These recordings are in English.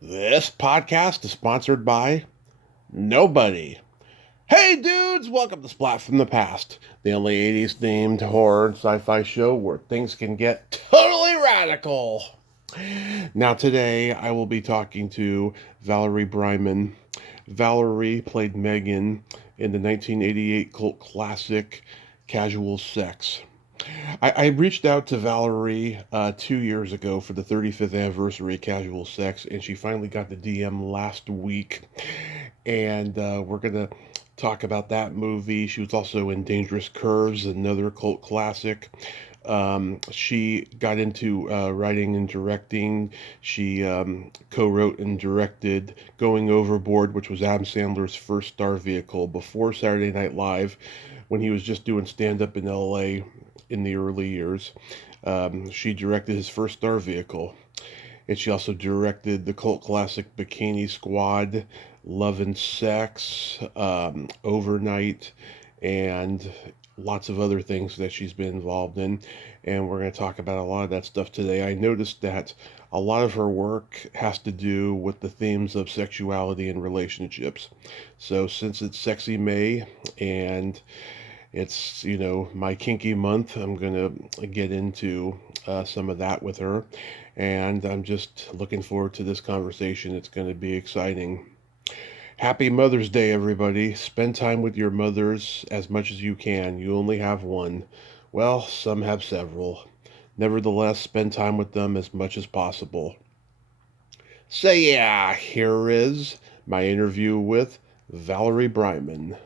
This podcast is sponsored by nobody. Hey dudes, welcome to Splat from the Past, the only 80s themed horror and sci-fi show where things can get totally radical. Now today I will be talking to Valerie Breiman. Valerie played Megan in the 1988 cult classic Casual Sex. I reached out to Valerie 2 years ago for the 35th anniversary of Casual Sex, and she finally got the DM last week. And we're going to talk about that movie. She was also in Dangerous Curves, another cult classic. She got into writing and directing. She co-wrote and directed Going Overboard, which was Adam Sandler's first star vehicle before Saturday Night Live, when he was just doing stand-up in LA in the early years. She directed his first star vehicle. And she also directed the cult classic Bikini Squad, Love and Sex, Overnight, and lots of other things that she's been involved in. And we're going to talk about a lot of that stuff today. I noticed that a lot of her work has to do with the themes of sexuality and relationships. So since it's Sexy May and it's, my kinky month, I'm going to get into some of that with her. And I'm just looking forward to this conversation. It's going to be exciting. Happy Mother's Day, everybody. Spend time with your mothers as much as you can. You only have one. Well, some have several. Nevertheless, spend time with them as much as possible. So, yeah, here is my interview with Valerie Breiman.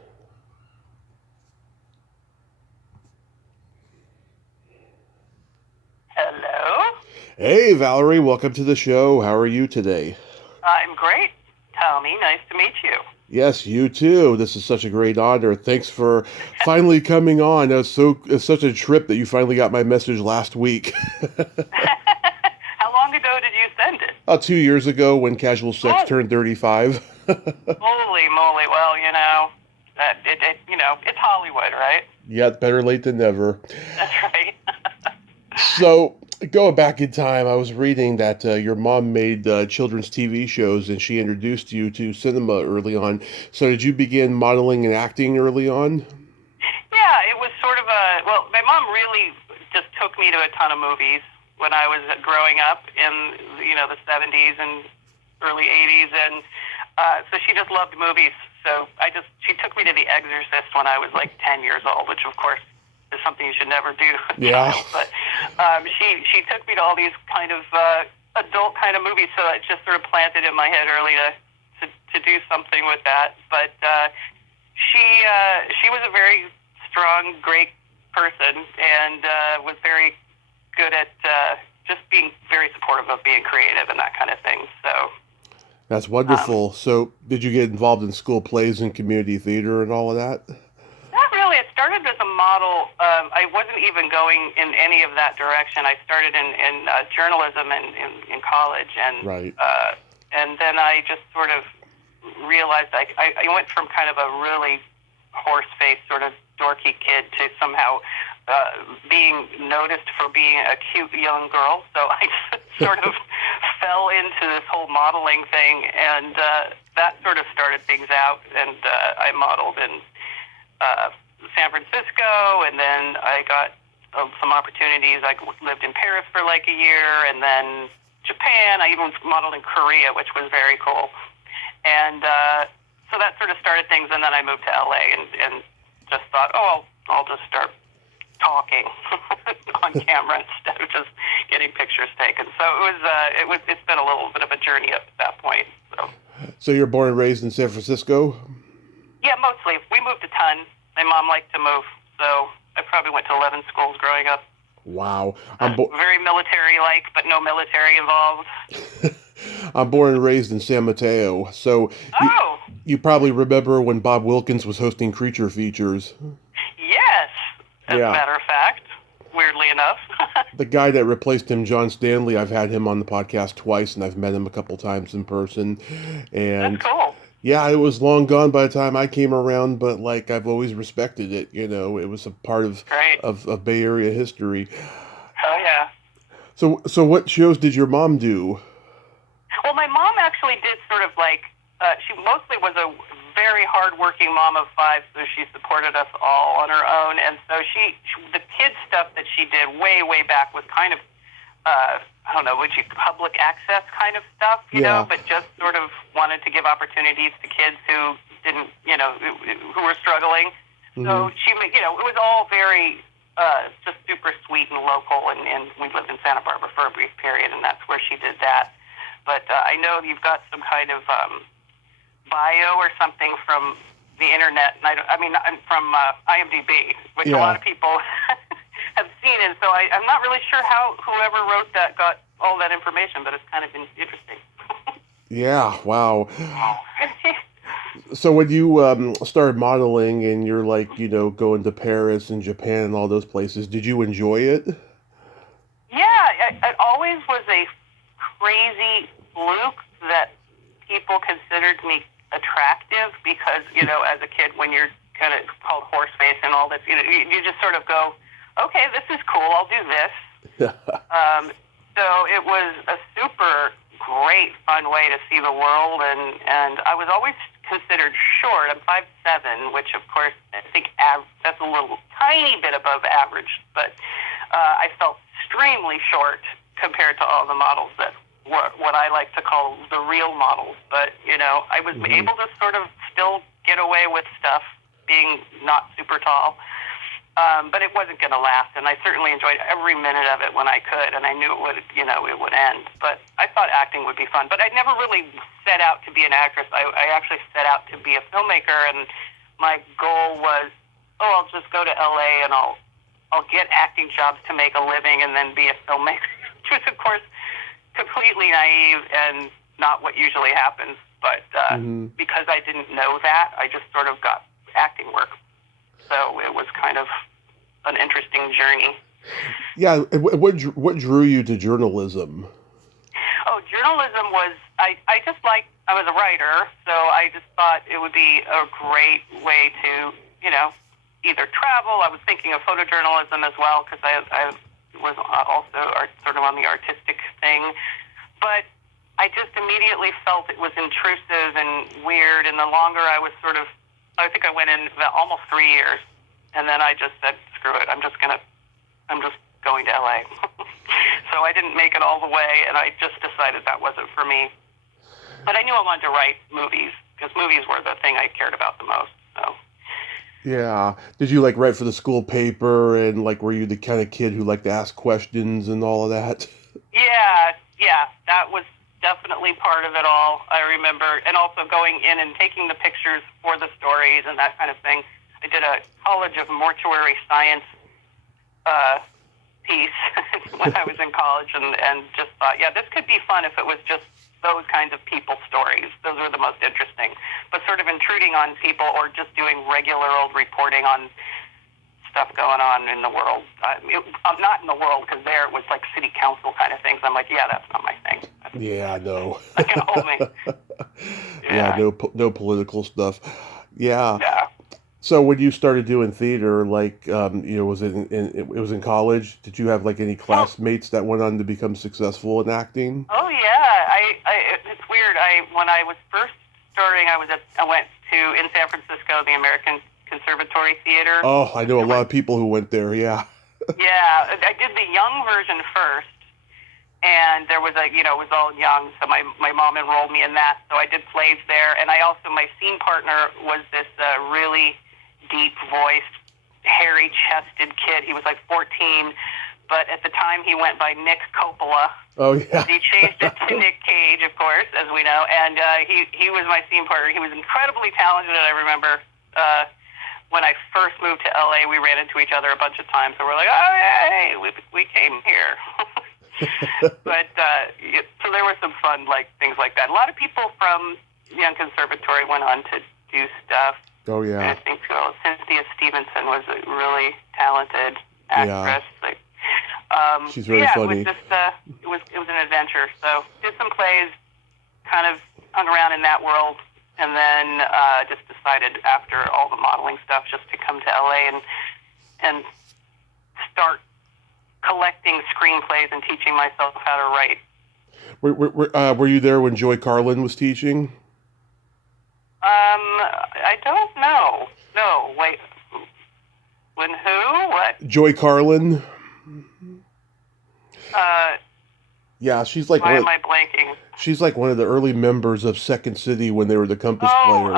Hello. Hey, Valerie, welcome to the show. How are you today? I'm great. Tommy, nice to meet you. Yes, you too. This is such a great honor. Thanks for finally coming on. It's such a trip that you finally got my message last week. How long ago did you send it? About 2 years ago when Casual Sex Oh, turned 35. holy moly. Well, it's Hollywood, right? Yeah, better late than never. That's right. So, going back in time, I was reading that your mom made children's TV shows and she introduced you to cinema early on. So, did you begin modeling and acting early on? Yeah, it was sort of my mom really just took me to a ton of movies when I was growing up in, the 70s and early 80s. And so she just loved movies. So she took me to The Exorcist when I was like 10 years old, which of course is something you should never do as a Yeah. child. But she took me to all these kind of adult kind of movies. So it just sort of planted in my head early to do something with that. But she was a very strong, great person and was very good at just being very supportive of being creative and that kind of thing. So, That's um, wonderful. So, did you get involved in school plays and community theater and all of that? not really. It started as a model. I wasn't even going in any of that direction. I started in journalism in college, Right. and then I just sort of realized I went from kind of a really horse-faced sort of dorky kid to somehow being noticed for being a cute young girl. So I sort of fell into this whole modeling thing, and that sort of started things out. And I modeled in San Francisco, and then I got some opportunities. I lived in Paris for like a year, and then Japan. I even modeled in Korea, which was very cool. And so that sort of started things, and then I moved to LA and just thought, oh, I'll just start talking on camera instead of just getting pictures taken. So it's been a little bit of a journey at that point. So So, you're born and raised in San Francisco? yeah, mostly we moved a ton. My mom liked to move, so I probably went to 11 schools growing up. Wow. I'm, bo- Very military-like, but no military involved. I'm born and raised in San Mateo. So, you, Oh, you probably remember when Bob Wilkins was hosting Creature Features. yes, as a Yeah. matter of fact, weirdly enough. The guy that replaced him, John Stanley, I've had him on the podcast twice and I've met him a couple times in person. That's And cool. yeah, it was long gone by the time I came around, but like I've always respected it. It was a part Great. of Bay Area history. Oh, yeah. So what shows did your mom do? Well, my mom actually did sort of like, she mostly was a very hard-working mom of 5, so she supported us all on her own. And so the kids stuff that she did way, way back was kind of, I don't know, public access kind of stuff, you know, but just sort of wanted to give opportunities to kids who didn't, who were struggling. Mm-hmm. So she, it was all very just super sweet and local, and we lived in Santa Barbara for a brief period, and that's where she did that. But I know you've got some kind of bio or something from the internet, and I'm from IMDb, which a lot of people have seen, and so I'm not really sure how whoever wrote that got all that information, but it's kind of interesting. Yeah, wow. So when you started modeling and you're like, going to Paris and Japan and all those places, did you enjoy it? Yeah, it always was a crazy fluke that people considered me attractive because, as a kid, when you're kind of called horse face and all this, you just sort of go, okay, this is cool, I'll do this. So it was a super great, fun way to see the world, and I was always considered short. I'm 5'7", which of course I think that's a little tiny bit above average, but I felt extremely short compared to all the models that were what I like to call the real models. But I was able to sort of still get away with stuff being not super tall. But it wasn't going to last, and I certainly enjoyed every minute of it when I could, and I knew it would, it would end. But I thought acting would be fun. But I never really set out to be an actress. I actually set out to be a filmmaker, and my goal was, I'll just go to LA and I'll get acting jobs to make a living, and then be a filmmaker, which was, of course, completely naive and not what usually happens. But because I didn't know that, I just sort of got acting work. So it was kind of an interesting journey. Yeah, what drew you to journalism? Oh, journalism was, I was a writer, so I just thought it would be a great way to, either travel. I was thinking of photojournalism as well, because I was also sort of on the artistic thing. But I just immediately felt it was intrusive and weird, and the longer I was I think I went in almost 3 years, and then I just said, screw it, I'm just going to LA. So I didn't make it all the way, and I just decided that wasn't for me. But I knew I wanted to write movies, because movies were the thing I cared about the most. So. Yeah. Did you write for the school paper, and were you the kind of kid who liked to ask questions and all of that? Yeah, that was definitely part of it all. I remember, and also going in and taking the pictures for the stories and that kind of thing. I did a College of Mortuary Science piece when I was in college, and just thought, this could be fun if it was just those kinds of people stories. Those were the most interesting. But sort of intruding on people or just doing regular old reporting on stuff going on in the world. Not in the world, because there it was like city council kind of things. I'm like, that's not my thing. Yeah, no. That can hold me. Yeah, no political stuff. Yeah. Yeah. So when you started doing theater, was it was in college? Did you have any classmates that went on to become successful in acting? Oh yeah, it's weird. When I was first starting, I went to in San Francisco, the American Conservatory Theater. Oh, I know a lot of people who went there. Yeah. Yeah, I did the young version first, and there was it was all young, so my mom enrolled me in that. So I did plays there, and my scene partner was this really deep-voiced, hairy-chested kid. He was 14, but at the time he went by Nick Coppola. Oh yeah. He changed it to Nick Cage, of course, as we know, and he was my scene partner. He was incredibly talented. I remember. When I first moved to LA, we ran into each other a bunch of times. So we're like, oh, yeah, hey, we came here. But so there were some fun things like that. A lot of people from Young Conservatory went on to do stuff. Oh yeah. And I think Cynthia Stevenson was a really talented actress. Yeah. She's really funny. It was an adventure. So did some plays, kind of hung around in that world. And then just decided after all the modeling stuff just to come to LA and start collecting screenplays and teaching myself how to write. Were you there when Joy Carlin was teaching? I don't know. No, wait. When who? What? Joy Carlin. Uh, Yeah, she's like why am I blanking? she's like one of the early members of Second City when they were the Compass Players.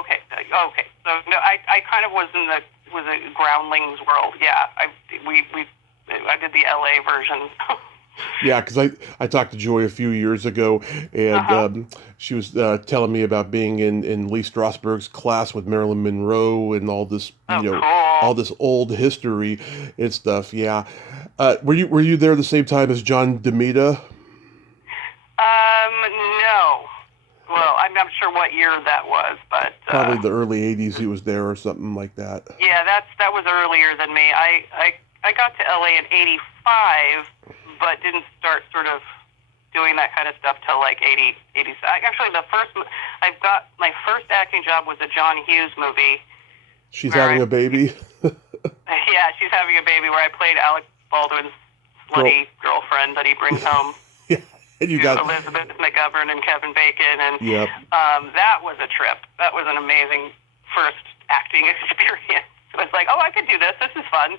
Okay. Okay. So no, I kind of was in the Groundlings world. Yeah, I did the LA version. Yeah, because I talked to Joy a few years ago, and Uh-huh. she was telling me about being in Lee Strasberg's class with Marilyn Monroe and all this, Oh, cool. all this old history and stuff. Yeah, were you there the same time as John DeMita? No. Well, I'm not sure what year that was, but Probably the early '80s. He was there or something like that. yeah, that was earlier than me. I got to LA in '85, but didn't start sort of doing that kind of stuff till like 80. Actually, I've got my first acting job was a John Hughes movie. She's having a baby. Yeah, she's having a baby, where I played Alec Baldwin's slutty girlfriend that he brings home. Yeah, and you got Elizabeth McGovern and Kevin Bacon, and Yep. That was a trip. That was an amazing first acting experience. It was like, oh, I could do this. This is fun.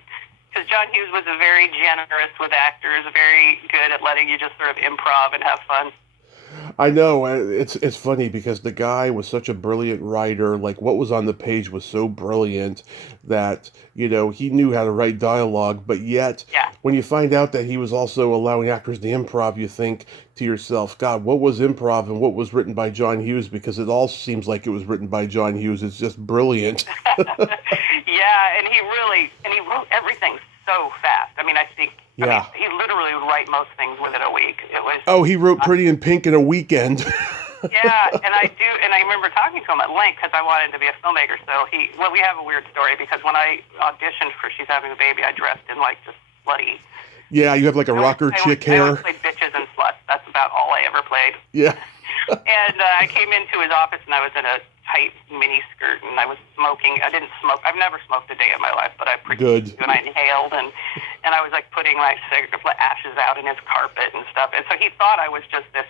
Because John Hughes was very generous with actors, very good at letting you just sort of improv and have fun. I know it's funny because the guy was such a brilliant writer. Like what was on the page was so brilliant that he knew how to write dialogue. But yet, Yeah. when you find out that he was also allowing actors to improv, you think to yourself, "God, what was improv and what was written by John Hughes?" Because it all seems like it was written by John Hughes. It's just brilliant. Yeah, and he wrote everything so fast. I mean, Yeah. he literally would write most things within a week. It was. Oh, he wrote Pretty in Pink in a weekend. Yeah, and I remember talking to him at length because I wanted to be a filmmaker. So we have a weird story because when I auditioned for She's Having a Baby, I dressed in like just slutty. Yeah, you have like a rocker chick hair. I always played bitches and sluts. That's about all I ever played. Yeah. And I came into his office and I was in a tight mini skirt and I was smoking. I didn't smoke. I've never smoked a day in my life, but I Good. And I inhaled and I was like putting my cigarette ashes out in his carpet and stuff. And so he thought I was just this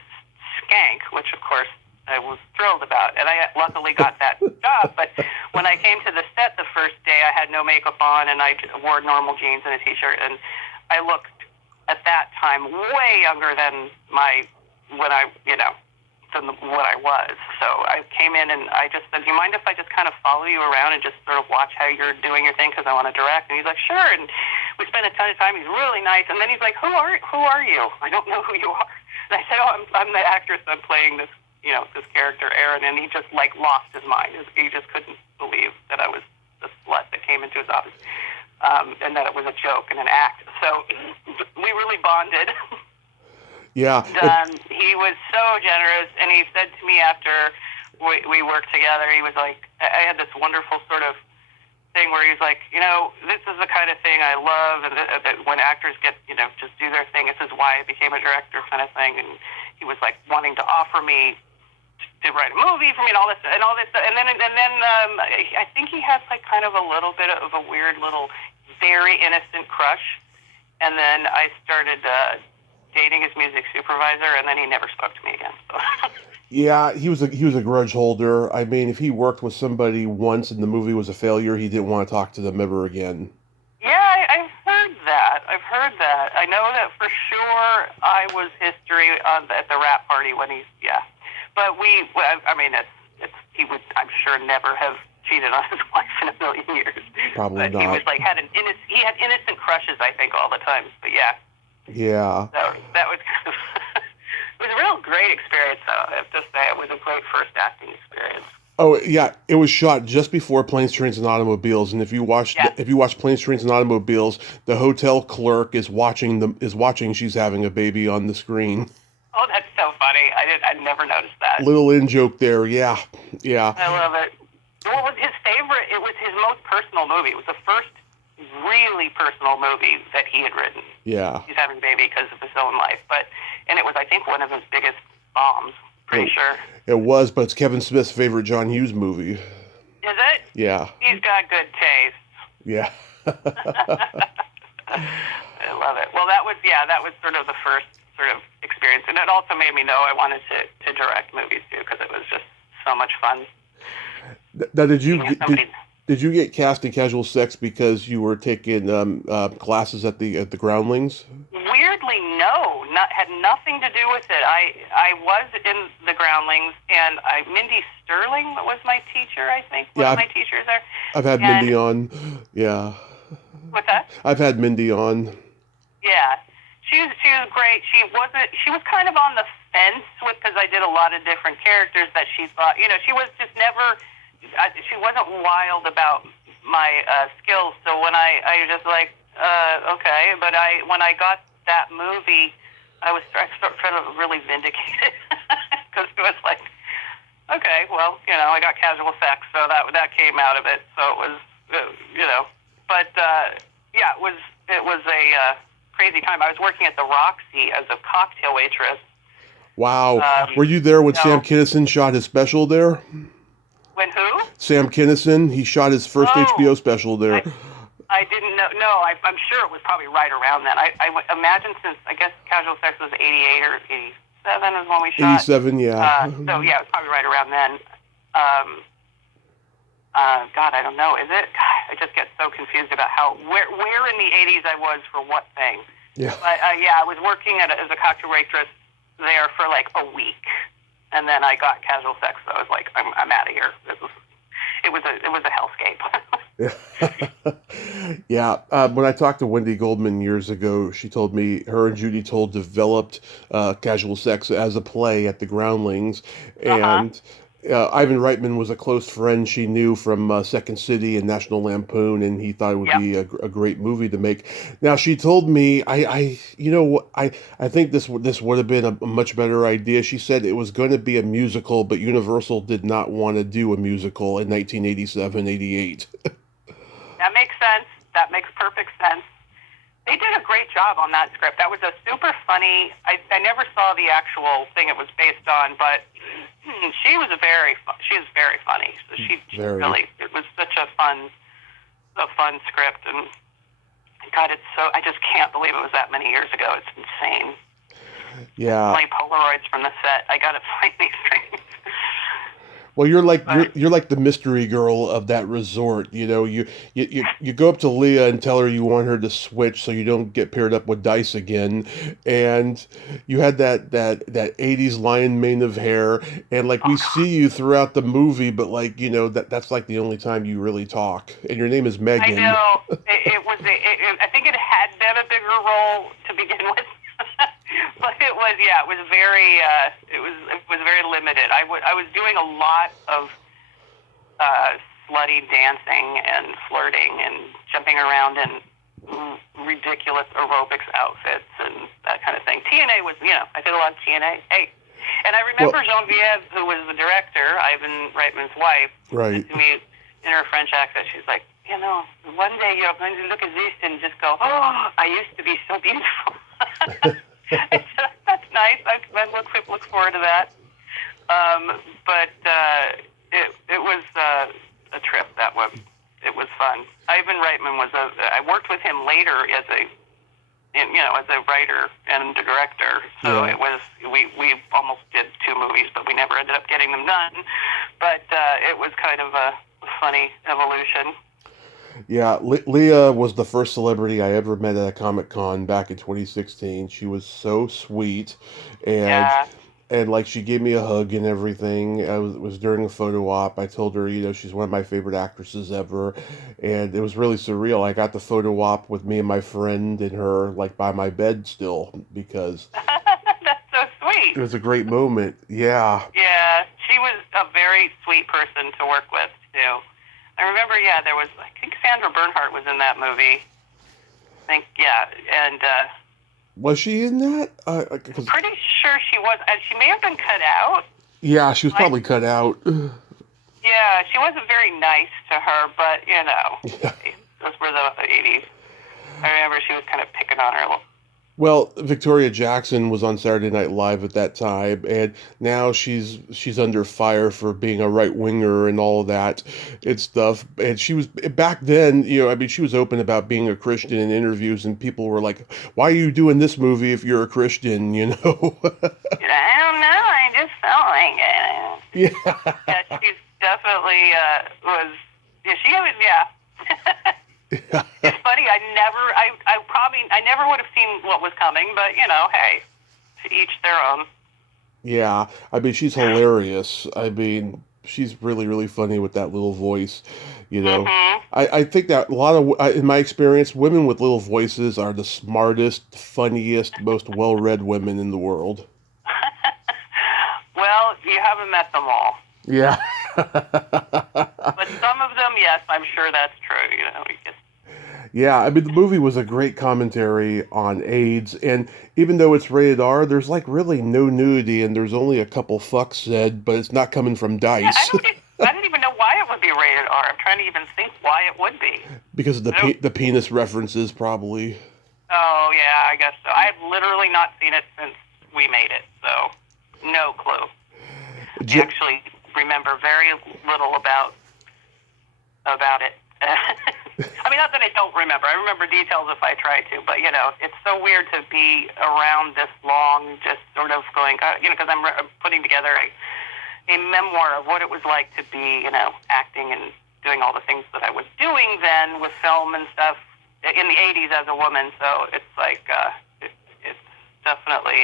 skank, which of course I was thrilled about. And I luckily got that job. But when I came to the set the first day, I had no makeup on and I wore normal jeans and a t-shirt. And I looked at that time way younger than what I was. So I came in and I just said, do you mind if I just kind of follow you around and just sort of watch how you're doing your thing because I want to direct? And he's like, sure. And we spent a ton of time. He's really nice. And then he's like, who are you? I don't know who you are. And I said, oh, I'm the actress. I'm playing this, this character, Aaron. And he just like lost his mind. He just couldn't believe that I was the slut that came into his office and that it was a joke and an act. So we really bonded. Yeah. He was so generous, and he said to me after we worked together, he was like, I had this wonderful sort of thing where he's like, this is the kind of thing I love, and that when actors get, just do their thing, this is why I became a director kind of thing, and he was like wanting to offer me to write a movie for me and all this, and then I think he had like kind of a little bit of a weird little, very innocent crush, and then I started dating his music supervisor, and then he never spoke to me again. So. Yeah, he was a grudge holder. I mean, if he worked with somebody once and the movie was a failure, he didn't want to talk to them ever again. Yeah, I've heard that. I know that for sure. I was history at the rap party when he's but he would, I'm sure, never have cheated on his wife in a million years. Probably but not. He was like he had innocent crushes, I think, all the time. But yeah. Yeah. So that was kind of it was a real great experience, though. I have to say, it was a great first acting experience. Oh yeah, it was shot just before Planes, Trains, and Automobiles, and if you watch Planes, Trains, and Automobiles, the hotel clerk is watching She's Having a Baby on the screen. Oh, that's so funny! I never noticed that. Little in joke there, yeah. I love it. What was his favorite? It was his most personal movie. It was the first really personal movie that he had written. Yeah. He's having a baby because of his own life, and it was, I think, one of his biggest bombs. Pretty sure. It was, but it's Kevin Smith's favorite John Hughes movie. Is it? Yeah. He's got good taste. Yeah. I love it. Well, that was sort of the first sort of experience. And it also made me know I wanted to direct movies too, because it was just so much fun. Now, did you get cast in Casual Sex because you were taking classes at the Groundlings? Weirdly, no, had nothing to do with it. I was in the Groundlings, and Mindy Sterling was my teacher. I think one of my teachers there. I've had Mindy on. Yeah. What's that? I've had Mindy on. Yeah, she was great. She was kind of on the fence because I did a lot of different characters that she thought, she was just never. She wasn't wild about my skills. So when I just like, okay, but when I got that movie, I trying to really vindicate it because it was like, okay, well, I got Casual Sex, so that came out of it. So it was, but yeah, it was a crazy time. I was working at the Roxy as a cocktail waitress. Wow, were you there when Sam Kinison shot his special there? When who? Sam Kinison. He shot his first HBO special there. I didn't know. No, I'm sure it was probably right around then. I imagine since, I guess, Casual Sex was 88 or 87 is when we shot. 87, yeah. So, yeah, it was probably right around then. God, I don't know. Is it? God, I just get so confused about where in the 80s I was for what thing. Yeah. But, yeah, I was working as a cocktail waitress there for like a week. And then I got Casual Sex, so I was like, I'm out of here. It was a hellscape. Yeah. When I talked to Wendy Goldman years ago, she told me her and Judy Toll developed Casual Sex as a play at the Groundlings, and Ivan Reitman was a close friend she knew from Second City and National Lampoon, and he thought it would be a great movie to make. Now she told me, I think this would have been a much better idea. She said it was going to be a musical, but Universal did not want to do a musical in 1987, 88. That makes sense. That makes perfect sense. They did a great job on that script. That was a super funny. I never saw the actual thing it was based on, but she was very funny. So she really, it was such a fun script, and God, I just can't believe it was that many years ago. It's insane. Yeah. Only Polaroids from the set. I gotta find these things. Well, you're like the mystery girl of that resort. You go up to Leah and tell her you want her to switch so you don't get paired up with Dice again. And you had that 80s lion mane of hair, and like we see you throughout the movie, but like that's like the only time you really talk. And your name is Megan. I know I think it had been a bigger role to begin with. But it was very limited. I was doing a lot of slutty dancing and flirting and jumping around in ridiculous aerobics outfits and that kind of thing. TNA was, I did a lot of TNA. Hey, and I remember Genevieve, who was the director, Ivan Reitman's wife, said to me in her French accent, she's like, one day you're going to look at this and just go, oh, I used to be so beautiful. That's nice. I look forward to that. But it was a trip. It was fun. Ivan Reitman I worked with him later as a writer and a director. So it was we almost did 2 movies, but we never ended up getting them done. But it was kind of a funny evolution. Yeah, Leah was the first celebrity I ever met at a Comic-Con back in 2016. She was so sweet, and like she gave me a hug and everything. It was during a photo op. I told her, she's one of my favorite actresses ever, and it was really surreal. I got the photo op with me and my friend and her like by my bed still because that's so sweet. It was a great moment. Yeah. Yeah, she was a very sweet person to work with too. I remember, there was, I think Sandra Bernhardt was in that movie. I think, and... was she in that? Pretty sure she was. She may have been cut out. Yeah, she was probably cut out. Yeah, she wasn't very nice to her, but, those were the 80s. I remember she was kind of picking on her Well, Victoria Jackson was on Saturday Night Live at that time, and now she's under fire for being a right winger and all of that and stuff. And she was back then, I mean, she was open about being a Christian in interviews, and people were like, "Why are you doing this movie if you're a Christian?" You know? I don't know. I just felt like it. Yeah. Yeah, she's definitely was. Yeah, she was. Yeah. It's funny. I never would have seen what was coming, but hey, to each their own. Yeah, I mean, she's hilarious. I mean, she's really, really funny with that little voice, you know. Mhm. I think that a lot of, in my experience, women with little voices are the smartest, funniest, most well-read women in the world. Well, you haven't met them all, Yeah. but some of them, yes, I'm sure that's true. We just. Yeah, I mean, the movie was a great commentary on AIDS, and even though it's rated R, there's like really no nudity, and there's only a couple fucks said, but it's not coming from Yeah, Dice. I don't even know why it would be rated R. I'm trying to even think why it would be. Because of the penis references, probably. Oh yeah, I guess so. I have literally not seen it since we made it, so no clue. I actually remember very little about it. I mean, not that I don't remember. I remember details if I try to, but it's so weird to be around this long, just sort of going, because I'm putting together a memoir of what it was like to be, acting and doing all the things that I was doing then with film and stuff in the 80s as a woman. So it's like, it's definitely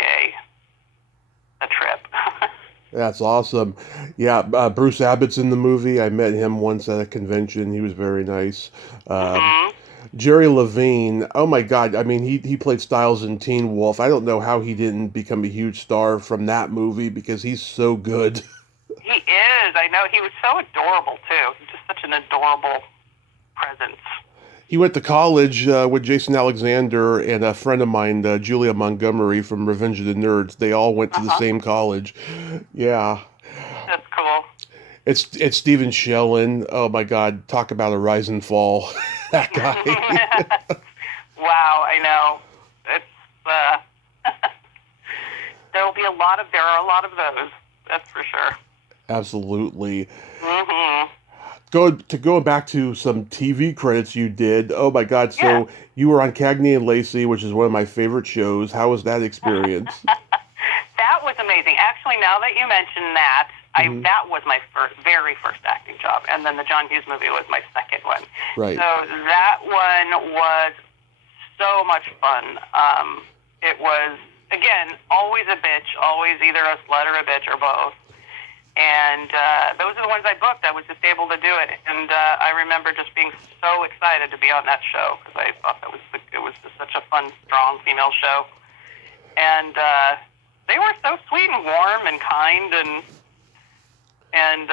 a trip. That's awesome. Yeah, Bruce Abbott's in the movie. I met him once at a convention. He was very nice. Mm-hmm. Jerry Levine, oh my God. I mean, he played Styles in Teen Wolf. I don't know how he didn't become a huge star from that movie because he's so good. He is. I know. He was so adorable, too. He's just such an adorable presence. He went to college with Jason Alexander and a friend of mine, Julia Montgomery from Revenge of the Nerds. They all went to the same college. Yeah. That's cool. It's Stephen Shellen. Oh my God, talk about a rise and fall. That guy. Wow, I know. It's there are a lot of those. That's for sure. Absolutely. Mhm. Going back to some TV credits you did. Oh my God! Yeah. So you were on Cagney and Lacey, which is one of my favorite shows. How was that experience? That was amazing. Actually, now that you mention that, Mhm. that was my very first acting job, and then the John Hughes movie was my second one. Right. So that one was so much fun. It was, again, always a bitch, always either a slut or a bitch or both. And those are the ones I booked. I was just able to do it, and I remember just being so excited to be on that show because I thought it was just such a fun, strong female show. And they were so sweet and warm and kind, and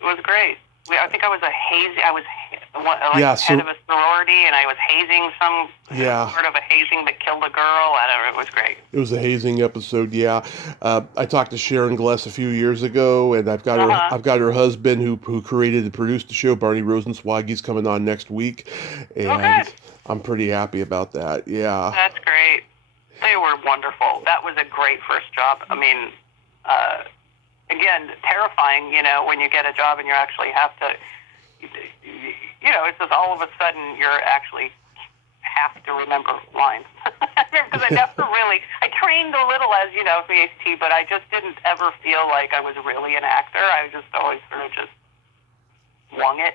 it was great. I think I was head of a sorority, and I was hazing sort of a hazing that killed a girl. I don't know, it was great. It was a hazing episode. Yeah, I talked to Sharon Gless a few years ago, and I've got her husband who created and produced the show, Barney Rosenzweig. He's coming on next week, and I'm pretty happy about that. Yeah, that's great. They were wonderful. That was a great first job. I mean, again, terrifying, when you get a job and you actually have to, it's just all of a sudden you're actually have to remember lines. Because I trained a little as, VHT, but I just didn't ever feel like I was really an actor. I just always sort of just wung it.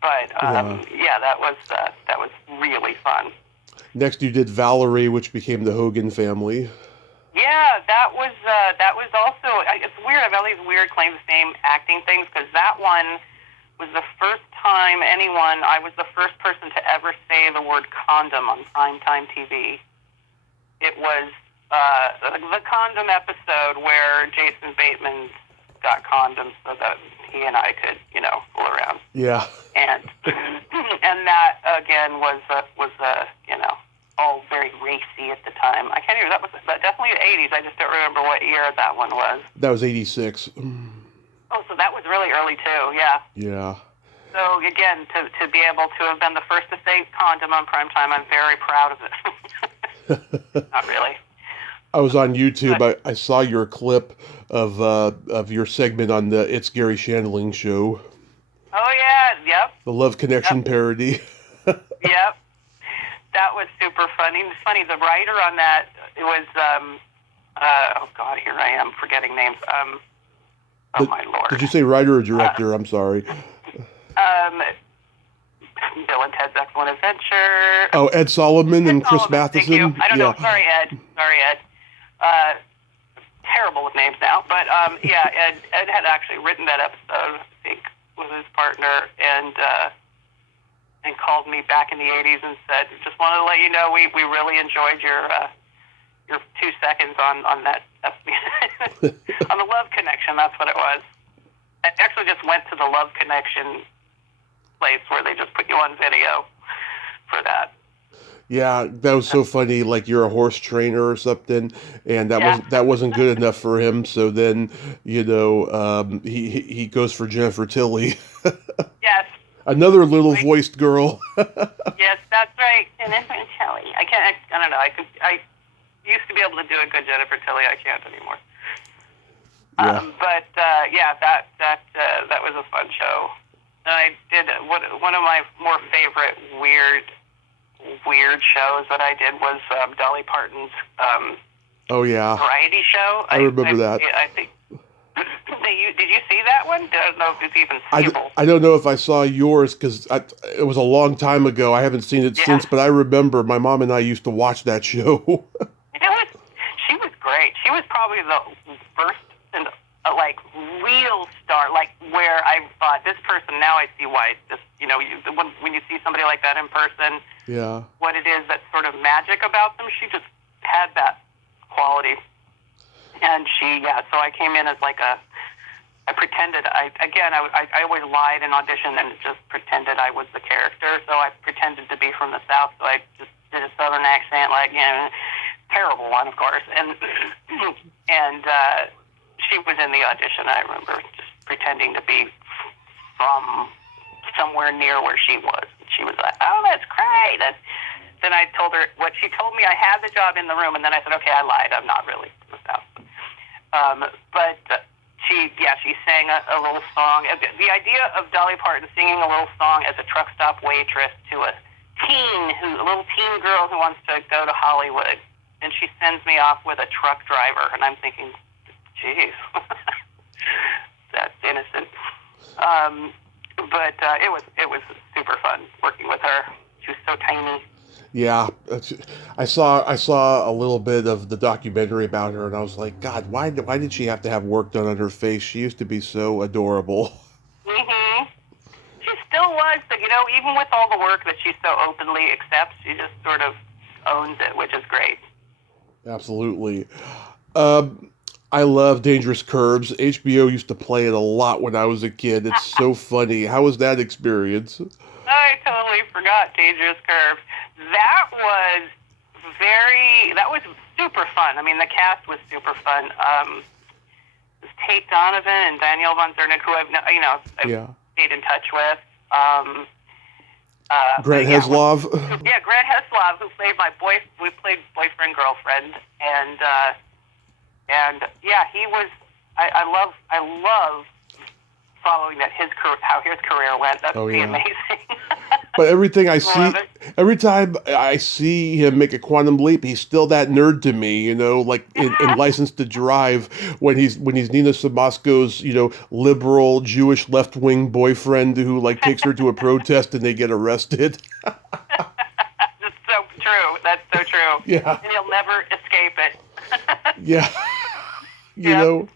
But, that was really fun. Next, you did Valerie, which became the Hogan Family. Yeah, that was also. It's weird. I have all these weird claim to fame acting things because that one was the first time I was the first person to ever say the word condom on primetime TV. It was the condom episode where Jason Bateman got condoms so that he and I could, fool around. Yeah. And that again was all very racy at the time. I can't remember. That was definitely the 80s. I just don't remember what year that one was. That was 86. Oh, so that was really early too. Yeah. Yeah. So again, to be able to have been the first to say condom on primetime, I'm very proud of it. Not really. I was on YouTube. But, I saw your clip of your segment on the It's Gary Shandling show, oh yeah, yep, the Love yep, Connection parody. yep. That was super funny. It's funny. The writer on that, it was oh God, here I am forgetting names. Oh my Lord. Did you say writer or director? I'm sorry. Um, Bill and Ted's Excellent Adventure. Oh, Ed Solomon Ed and Chris Solomon, thank you. Matheson. I don't know. Yeah. Sorry, Ed. Sorry, Ed. Terrible with names now, but yeah, Ed had actually written that episode, I think, with his partner, and called me back in the '80s and said, "Just wanted to let you know we really enjoyed your 2 seconds on that on the Love Connection." That's what it was. I actually just went to the Love Connection place where they just put you on video for that. Yeah, that was so funny. Like you're a horse trainer or something, and Yeah. that wasn't good enough for him. So then, he goes for Jennifer Tilly, Yes. another little voiced girl. Yes, that's right. Jennifer Tilly. I don't know. I used to be able to do a good Jennifer Tilly. I can't anymore. Yeah. But yeah, that was a fun show. And I did one of my more favorite weird shows that I did was Dolly Parton's Oh yeah, variety show. I remember that. I think. Did you see that one? I don't know if it's even seeable. I don't know if I saw yours because it was a long time ago. I haven't seen it since, but I remember my mom and I used to watch that show. She was great. She was probably the first and like real star, like where I thought this person. Now I see why this. When you see somebody like that in person, Yeah. what it is that's sort of magic about them. She just had that quality, and so I came in as like I pretended. I always lied in audition and just pretended I was the character. So I pretended to be from the South. So I just did a Southern accent, terrible one, of course. And she was in the audition. I remember just pretending to be from somewhere near where she was. She was like, "Oh, that's great." Then I told her what she told me. I had the job in the room, and then I said, "Okay, I lied. I'm not really from the South." But she sang a little song. The idea of Dolly Parton singing a little song as a truck stop waitress to a little teen girl who wants to go to Hollywood, and she sends me off with a truck driver, and I'm thinking, geez, that's innocent. But it was super fun working with her. She was so tiny. Yeah, I saw a little bit of the documentary about her, and I was like, God, why did she have to have work done on her face? She used to be so adorable. Mm-hmm. She still was, but even with all the work that she so openly accepts, she just sort of owns it, which is great. Absolutely. I love Dangerous Curves. HBO used to play it a lot when I was a kid. It's so funny. How was that experience? I totally forgot Dangerous Curves. That was super fun. I mean, the cast was super fun. It was Tate Donovan and Danielle Von Zernick, who I've stayed in touch with. Grant Heslov. Grant Heslov, who played we played boyfriend girlfriend, and he was. I love following how his career went. That's pretty amazing. But every time I see him make a quantum leap, he's still that nerd to me, like in License to Drive, when he's Nina Simosko's, liberal Jewish left-wing boyfriend who like takes her to a protest and they get arrested. That's so true. That's so true. Yeah. And he'll never escape it. Yeah. True.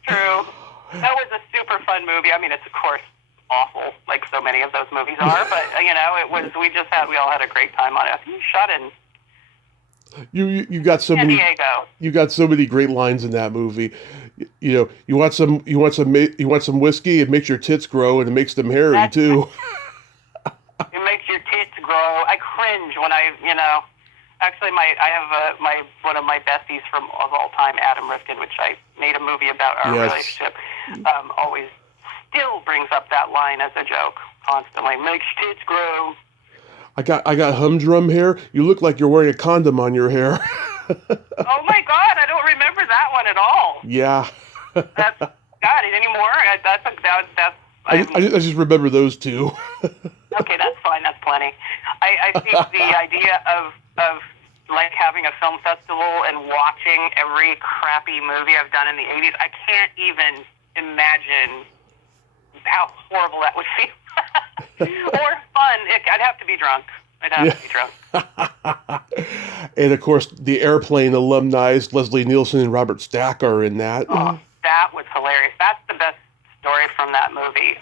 That was a super fun movie. I mean, it's of course awful, like so many of those movies are, but we all had a great time on it. You shot in you got so San many Diego. You got so many great lines in that movie. You want some whiskey, it makes your tits grow and it makes them hairy too. It makes your tits grow. I cringe when actually I have one of my besties of all time, Adam Rifkin, which I made a movie about our relationship, always still brings up that line as a joke constantly. Makes tits grow. I got humdrum hair. You look like you're wearing a condom on your hair. Oh my God, I don't remember that one at all. Yeah. That's got it anymore. That's. I just remember those two. Okay, that's fine. That's plenty. I think the idea of like having a film festival and watching every crappy movie I've done in the 80s, I can't even imagine how horrible that would feel. Or fun. I'd have to be drunk. I'd have to be drunk. And of course, the Airplane alumni, Leslie Nielsen and Robert Stack, are in that. Oh, that was hilarious. That's the best story from that movie.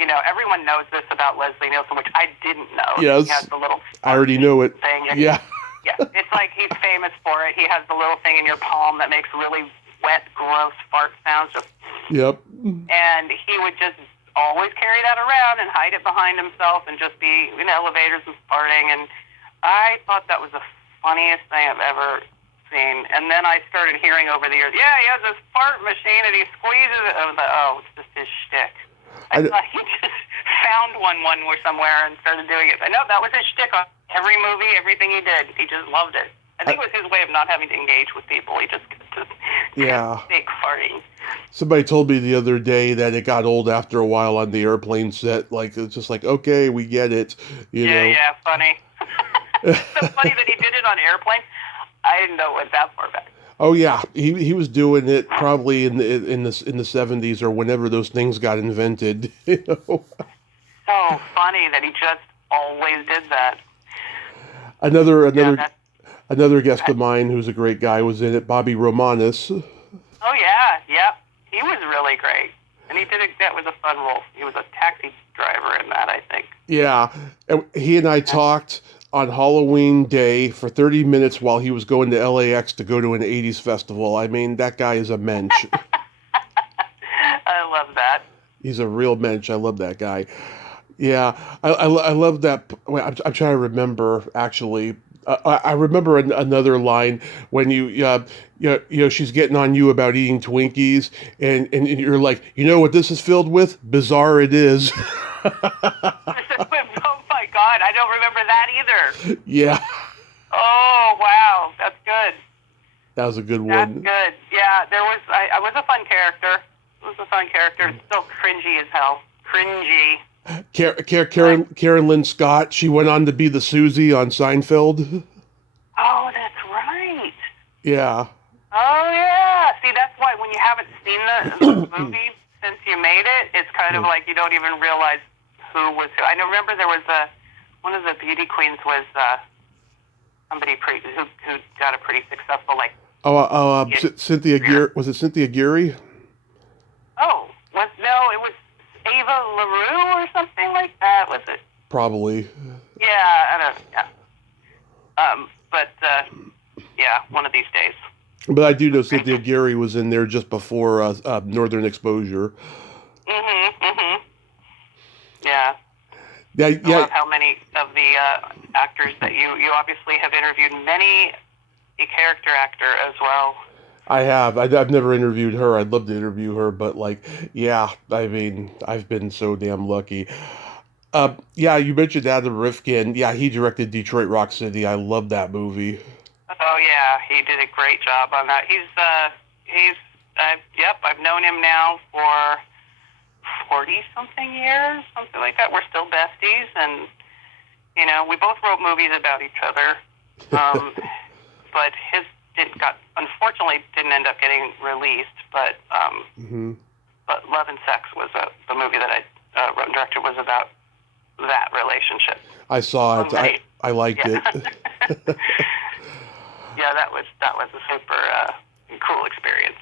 You know, everyone knows this about Leslie Nielsen, which I didn't know. Yes. He has the little I already know it. thing. Yeah. Yeah, it's like he's famous for it. He has the little thing in your palm that makes really wet, gross fart sounds. Yep. And he would just always carry that around and hide it behind himself and just be in elevators and farting. And I thought that was the funniest thing I've ever seen. And then I started hearing over the years, yeah, he has this fart machine and he squeezes it. I was like, oh, it's just his shtick. I thought he just found one somewhere and started doing it. But no, that was his shtick on every movie, everything he did. He just loved it. I think it was his way of not having to engage with people. He just fake farting. Somebody told me the other day that it got old after a while on the Airplane set. Like, it's just like, okay, we get it. You know? Yeah, funny. It's so funny that he did it on Airplane. I didn't know it went that far back. Oh yeah, he was doing it probably in the 70s or whenever those things got invented. You know? So funny that he just always did that. Another guest of mine who's a great guy was in it, Bobby Romanis. Oh yeah, yep. He was really great. And he did it. That was a fun role. He was a taxi driver in that, I think. Yeah, and he and I talked on Halloween Day for 30 minutes while he was going to LAX to go to an 80s festival. I mean, that guy is a mensch. I love that. He's a real mensch. I love that guy. Yeah, I love that. I'm trying to remember, actually. I remember another line when she's getting on you about eating Twinkies, and you're like, you know what this is filled with? Bizarre it is. Oh my God, I don't remember that either. Yeah. Oh wow, that's good. That was a good That's one. good. Yeah, there was. I was a fun character. It was a fun character. It's still cringy as hell. Cringy. Karen Lynn Scott, she went on to be the Susie on Seinfeld. Oh, that's right. Yeah. Oh, yeah. See, that's why when you haven't seen the movie since you made it, it's kind of like you don't even realize who was who. I remember there was one of the beauty queens was somebody who got a pretty successful, like... Cynthia Geary. Was it Cynthia Geary? Oh, no, it was Ava LaRue or something like that, was it? Probably. Yeah, I don't know. Yeah, one of these days. But I do know Cynthia Geary was in there just before Northern Exposure. Yeah. Yeah. I love how many of the actors that you obviously have interviewed, many a character actor as well. I have. I've never interviewed her. I'd love to interview her, but yeah, I mean, I've been so damn lucky. Yeah, you mentioned Adam Rifkin. Yeah, he directed Detroit Rock City. I love that movie. Oh yeah, he did a great job on that. I've known him now for 40-something years, something like that. We're still besties, and we both wrote movies about each other. But his unfortunately didn't end up getting released. But but Love and Sex was the movie that I wrote and directed was about that relationship. I saw it. I liked it. Yeah, that was a super cool experience.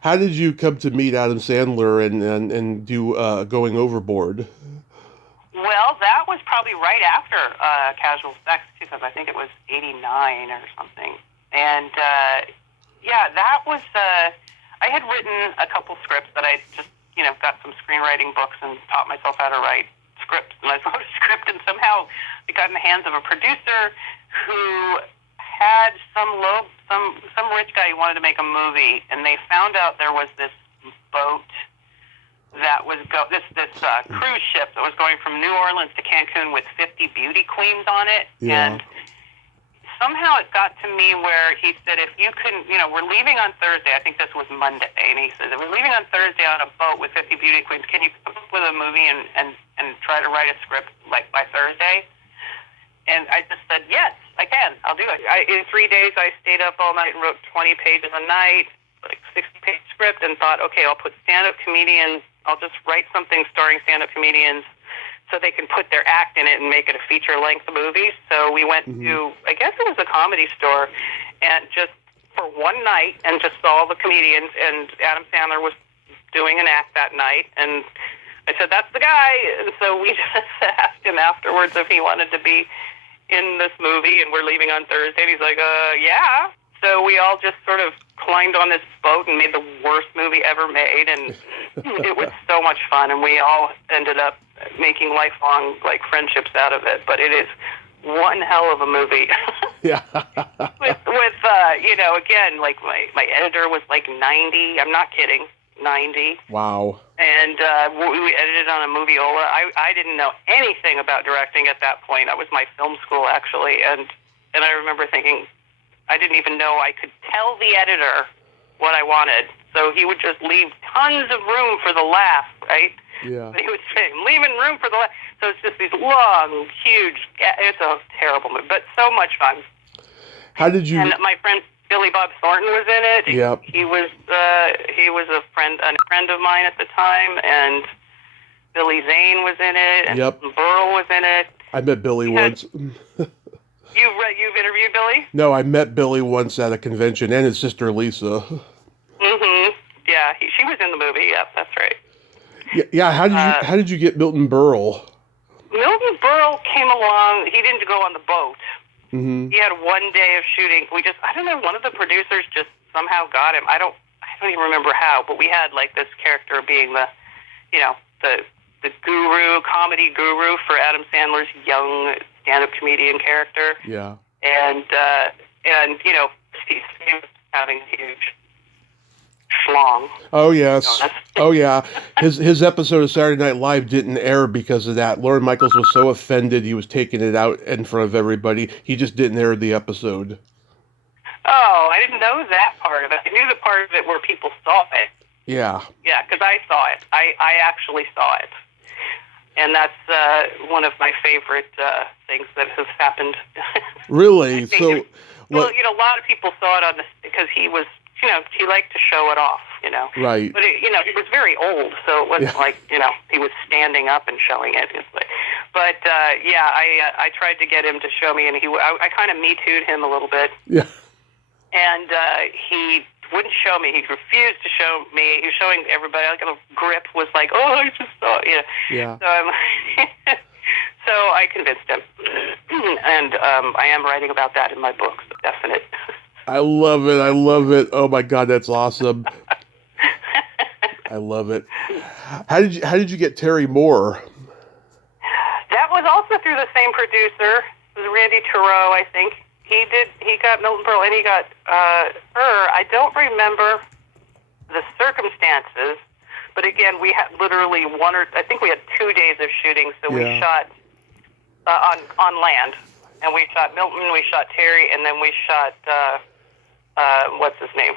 How did you come to meet Adam Sandler and do Going Overboard? Well, that was probably right after Casual Sex, too, because I think it was 89 or something. And, that was... I had written a couple scripts that I just, got some screenwriting books and taught myself how to write scripts. And I wrote a script, and somehow it got in the hands of a producer who had some rich guy who wanted to make a movie, and they found out there was this boat that was this cruise ship that was going from New Orleans to Cancun with 50 beauty queens on it, and somehow it got to me where he said, if you can, we're leaving on Thursday. I think this was Monday. And he said, we're leaving on Thursday on a boat with 50 beauty queens. Can you come up with a movie and try to write a script like by Thursday? And I just said, yes, I can. I'll do it. In 3 days, I stayed up all night and wrote 20 pages a night, like 60-page script, and thought, okay, I'll put stand-up comedians. I'll just write something starring stand-up comedians so they can put their act in it and make it a feature-length movie. So we went to, I guess it was a Comedy Store, and just for one night, and just saw all the comedians, and Adam Sandler was doing an act that night, and I said, that's the guy. And so we just asked him afterwards if he wanted to be in this movie, and we're leaving on Thursday, and he's like, yeah. So we all just sort of climbed on this boat and made the worst movie ever made, and it was so much fun, and we all ended up making lifelong friendships out of it. But it is one hell of a movie. Yeah. with again, my editor was 90. I'm not kidding, 90. Wow. And we edited on a moviola. I didn't know anything about directing at that point. I was my film school actually, and I remember thinking, I didn't even know I could tell the editor what I wanted. So he would just leave tons of room for the laugh, right? Yeah. But he would say, leaving room for the laugh. So it's just these long, huge, it's a terrible movie, but so much fun. How did you... And my friend Billy Bob Thornton was in it. Yep. He was a friend of mine at the time, and Billy Zane was in it, and Yep. Burl was in it. I met Billy once. You've interviewed Billy? No, I met Billy once at a convention, and his sister Lisa. Mm-hmm. Yeah, she was in the movie. Yep, that's right. Yeah. How did you get Milton Berle? Milton Berle came along. He didn't go on the boat. Mm-hmm. He had one day of shooting. I don't know. One of the producers just somehow got him. I don't even remember how. But we had this character being the guru, comedy guru for Adam Sandler's young stand-up comedian character. Yeah. And Steve was having a huge schlong. Oh yes. Oh yeah. His episode of Saturday Night Live didn't air because of that. Lorne Michaels was so offended he was taking it out in front of everybody. He just didn't air the episode. Oh, I didn't know that part of it. I knew the part of it where people saw it. Yeah. Yeah, because I saw it. I actually saw it. And that's one of my favorite things that has happened. Really? So, well, a lot of people saw it on this because he was, he liked to show it off, Right. But he was very old, so it wasn't he was standing up and showing it. But I tried to get him to show me, and I kind of Me Too'd him a little bit. Yeah. And he wouldn't show me. He refused to show me. He was showing everybody. A grip was like, oh, I just saw it. Yeah. So so I convinced him, and I am writing about that in my book. So definite. I love it. I love it. Oh my God, that's awesome. I love it. How did you get Terry Moore? That was also through the same producer. It was Randy Turow, I think. He got Milton Berle, and he got her. I don't remember the circumstances, but again, we had literally I think we had 2 days of shooting, so we shot on land, and we shot Milton, we shot Terry, and then we shot what's his name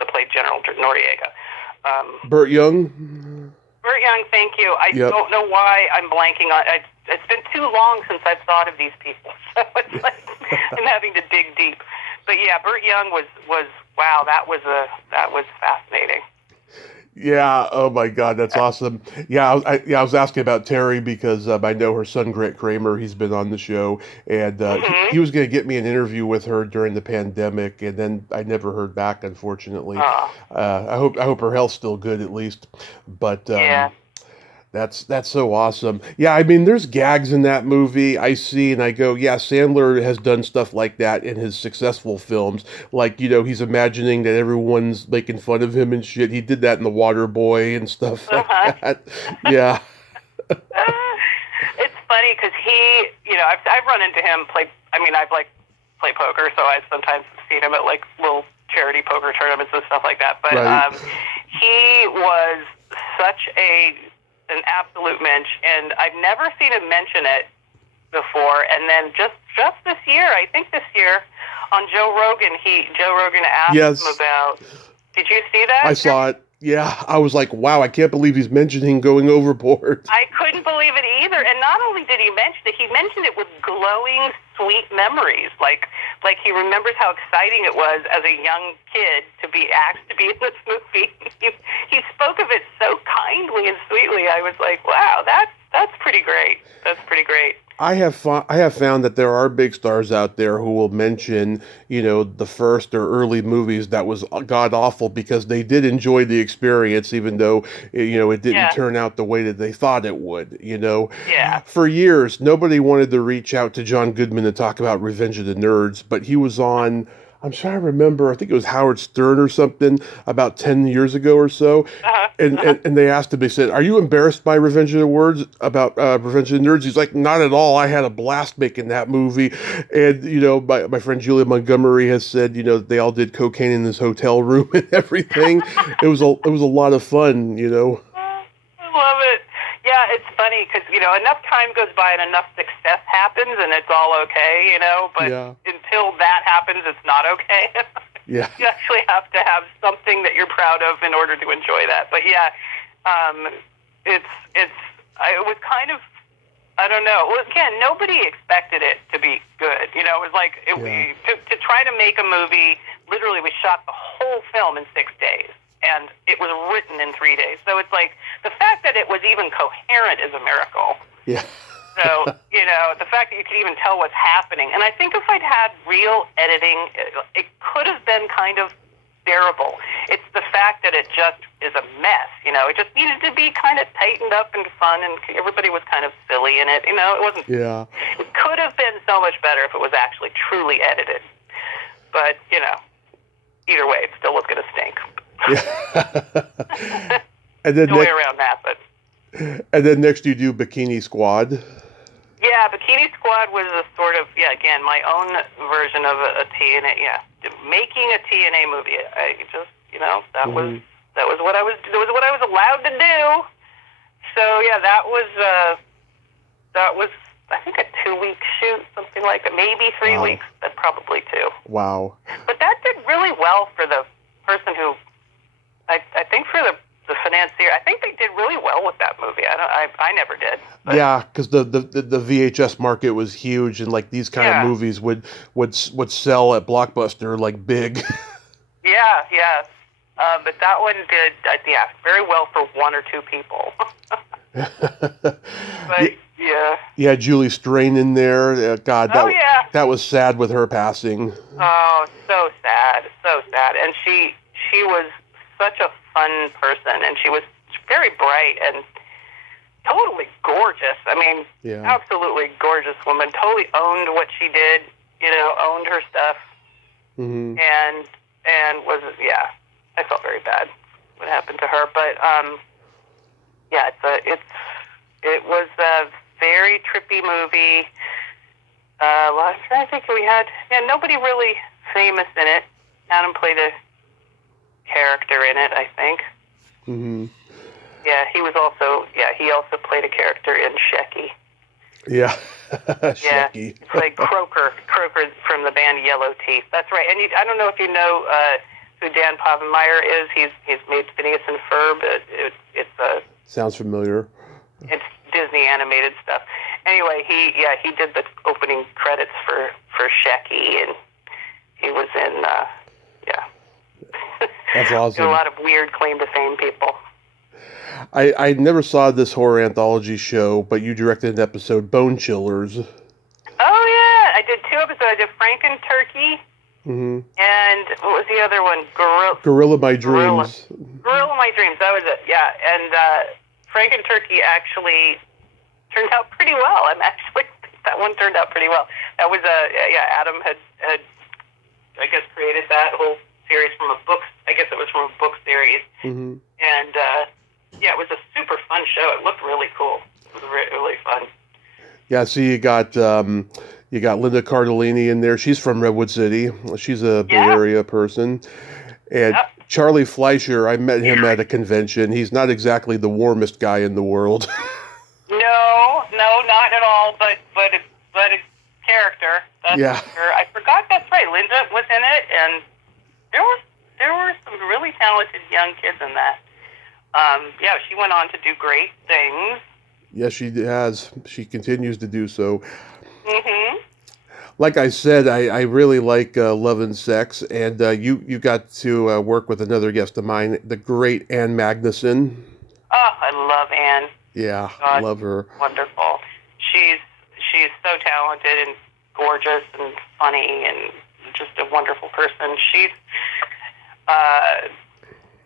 that played General Noriega. Burt Young? Burt Young, thank you. I don't know why I'm blanking on it. It's been too long since I've thought of these people, so it's like I'm having to dig deep. But yeah, Burt Young was wow. That was fascinating. Yeah. Oh my God, that's awesome. Yeah, I was asking about Terry because I know her son Grant Kramer. He's been on the show, and he was going to get me an interview with her during the pandemic, and then I never heard back, unfortunately. I hope her health's still good at least. But yeah. That's so awesome. Yeah, I mean, there's gags in that movie I see, and I go, yeah, Sandler has done stuff like that in his successful films. Like, he's imagining that everyone's making fun of him and shit. He did that in The Water Boy and stuff like that. Yeah. It's funny because I've run into him I've play poker, so I've sometimes seen him at little charity poker tournaments and stuff like that. But right. He was such an absolute mensch, and I've never seen him mention it before, and then just this year, I think this year, on Joe Rogan, asked Yes. him about. Did you see that? I saw it. Yeah, I was like, wow, I can't believe he's mentioning going overboard. I couldn't believe it either. And not only did he mentioned it with glowing, sweet memories. Like he remembers how exciting it was as a young kid to be asked to be in this movie. He spoke of it so kindly and sweetly. I was like, wow, that's pretty great. That's pretty great. I have found that there are big stars out there who will mention, the first or early movies that was god awful because they did enjoy the experience, even though, it didn't turn out the way that they thought it would, Yeah. For years, nobody wanted to reach out to John Goodman and talk about Revenge of the Nerds, but he was on, I'm trying to remember, I think it was Howard Stern or something about 10 years ago or so. And they asked him, they said, "Are you embarrassed by Revenge of the Nerds?" He's like, "Not at all. I had a blast making that movie." And, my friend Julia Montgomery has said, they all did cocaine in this hotel room and everything. It was a lot of fun, I love it. Yeah, it's funny because, enough time goes by and enough success happens and it's all okay, but until that happens, it's not okay. Yeah. You actually have to have something that you're proud of in order to enjoy that. But yeah, it was kind of, I don't know. Well, again, nobody expected it to be good. It was like, to try to make a movie, literally we shot the whole film in 6 days. And it was written in 3 days. So it's like, the fact that it was even coherent is a miracle. Yeah. So, the fact that you could even tell what's happening. And I think if I'd had real editing, it could have been kind of bearable. It's the fact that it just is a mess, It just needed to be kind of tightened up and fun, and everybody was kind of silly in it. It wasn't... Yeah. It could have been so much better if it was actually truly edited. But, either way, it still was going to stink. Yeah. And then no way around that, but... And then next you do Bikini Squad. Yeah, Bikini Squad was a sort of, again, my own version of a TNA, making a TNA movie. I just, that was what I was allowed to do. So yeah, that was I think a 2-week shoot, something like that, maybe 3 weeks, but probably 2. Wow. But that did really well for the person who, I think for the financier, I think they did really well with that movie. I never did. But. Yeah, because the VHS market was huge, and like these kind of movies would sell at Blockbuster like big. Yeah. But that one did, very well for 1 or 2 people. But yeah. Yeah, Julie Strain in there. God, that was sad with her passing. Oh, so sad, and she was such a fun person, and she was very bright and totally gorgeous. I mean, absolutely gorgeous woman. Totally owned what she did. Owned her stuff, and was I felt very bad what happened to her, but it was a very trippy movie. I'm trying to think we had nobody really famous in it. Adam played a character in it, I think. Mm-hmm. Yeah, he also played a character in Shecky. Yeah. Shecky. It's like Croker from the band Yellow Teeth. That's right. And I don't know if you know who Dan Povenmire is. He's made Phineas and Ferb. It's sounds familiar. It's Disney animated stuff. Anyway, he did the opening credits for Shecky, and he was in That's awesome. A lot of weird claim to fame people. I never saw this horror anthology show, but you directed an episode, Bone Chillers. Oh yeah, I did 2 episodes. I did Franken Turkey, and what was the other one? Gorilla My Dreams. Gorilla My Dreams. That was it. Yeah, and Franken Turkey actually turned out pretty well. That one turned out pretty well. That was Adam had I guess created that whole series from a book. I guess it was from a book series, and it was a super fun show. It looked really cool. It was really fun. Yeah, so you got Linda Cardellini in there. She's from Redwood City. She's a Bay Area person, and Charlie Fleischer. I met him at a convention. He's not exactly the warmest guy in the world. No, not at all. But but a character. That's Yeah. for sure. I forgot. That's right. Linda was in it, and there were some really talented young kids in that. Yeah, she went on to do great things. Yes, she has. She continues to do so. Mm-hmm. Like I said, I really like Love and Sex, and you got to work with another guest of mine, the great Ann Magnuson. Oh, I love Anne. Yeah, God, love her. wonderful. She's so talented and gorgeous and funny and just a wonderful person. She's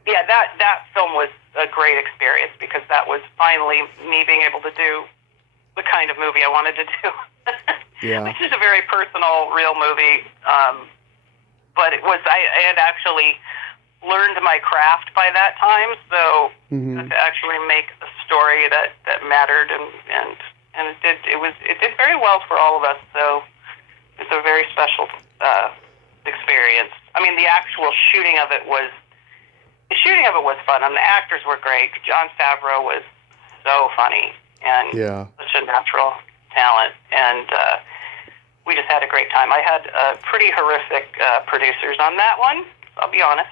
yeah, that film was a great experience because that was finally me being able to do the kind of movie I wanted to do. Yeah. This is a very personal, real movie, but it was I had actually learned my craft by that time, so to actually make a story that mattered and it did very well for all of us. So it's a very special experience. I mean, the actual shooting of it was fun. And the actors were great. John Favreau was so funny and such a natural talent, and we just had a great time. I had pretty horrific producers on that one, I'll be honest,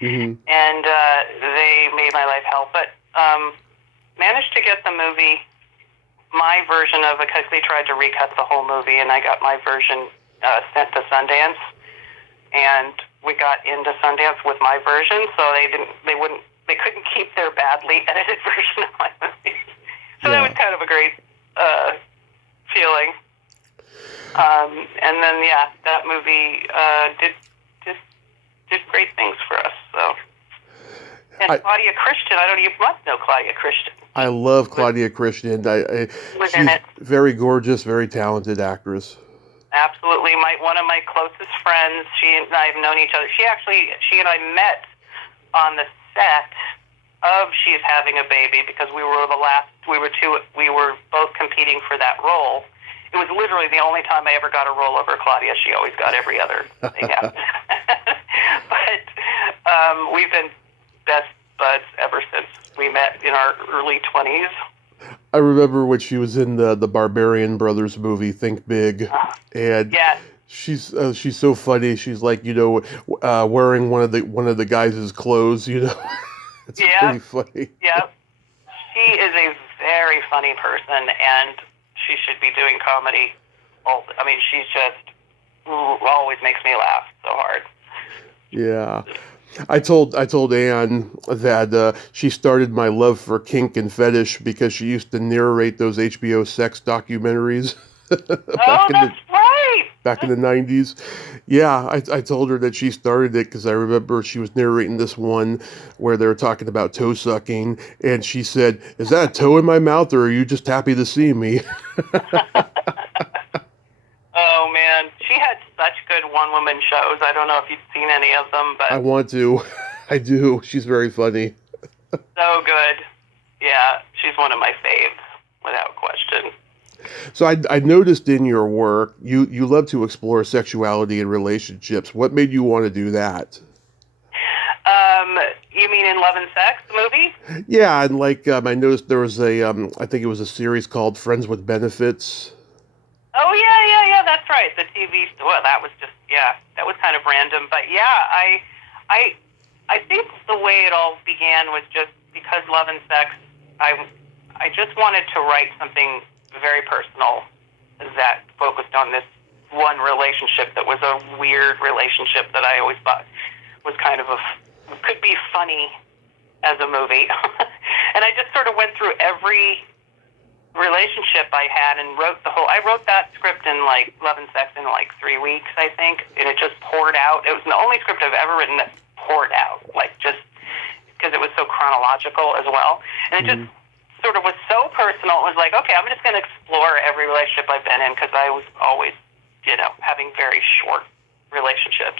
and they made my life hell, but managed to get the movie, my version of it, because they tried to recut the whole movie, and I got my version sent to Sundance, and we got into Sundance with my version, so they couldn't keep their badly edited version of my movie. So that was kind of a great feeling. And then that movie did great things for us. So, and Claudia Christian, you must know Claudia Christian. I love Claudia Christian. She's very gorgeous, very talented actress. Absolutely, one of my closest friends. She and I have known each other. She and I met on the set of She's Having a Baby because we were both competing for that role. It was literally the only time I ever got a role over Claudia. She always got every other thing after. But we've been best buds ever since we met in our early 20s. I remember when she was in the Barbarian Brothers movie, Think Big, and she's so funny. She's like, wearing one of the guys' clothes. It's pretty funny. Yep, she is a very funny person, and she should be doing comedy. I mean, she's just always makes me laugh so hard. Yeah. I told Anne that she started my love for kink and fetish because she used to narrate those HBO sex documentaries back in the 90s. Yeah, I told her that she started it because I remember she was narrating this one where they were talking about toe sucking, and she said, "Is that a toe in my mouth, or are you just happy to see me?" Oh, man. She had such good one-woman shows. I don't know if you've seen any of them, but... I want to. I do. She's very funny. So good. Yeah, she's one of my faves, without question. So I noticed in your work, you love to explore sexuality and relationships. What made you want to do that? You mean in Love and Sex, the movie? Yeah, and I noticed there was I think it was a series called Friends with Benefits. Oh, yeah, that's right. The TV, well, that was just, that was kind of random. But yeah, I think the way it all began was just because Love and Sex, I just wanted to write something very personal that focused on this one relationship that was a weird relationship that I always thought was kind of could be funny as a movie. And I just sort of went through every relationship I had and I wrote that script in Love and Sex in 3 weeks, I think, and it just poured out. It was the only script I've ever written that poured out, just because it was so chronological as well. And it just sort of was so personal. It was like, okay, I'm just going to explore every relationship I've been in because I was always, having very short relationships.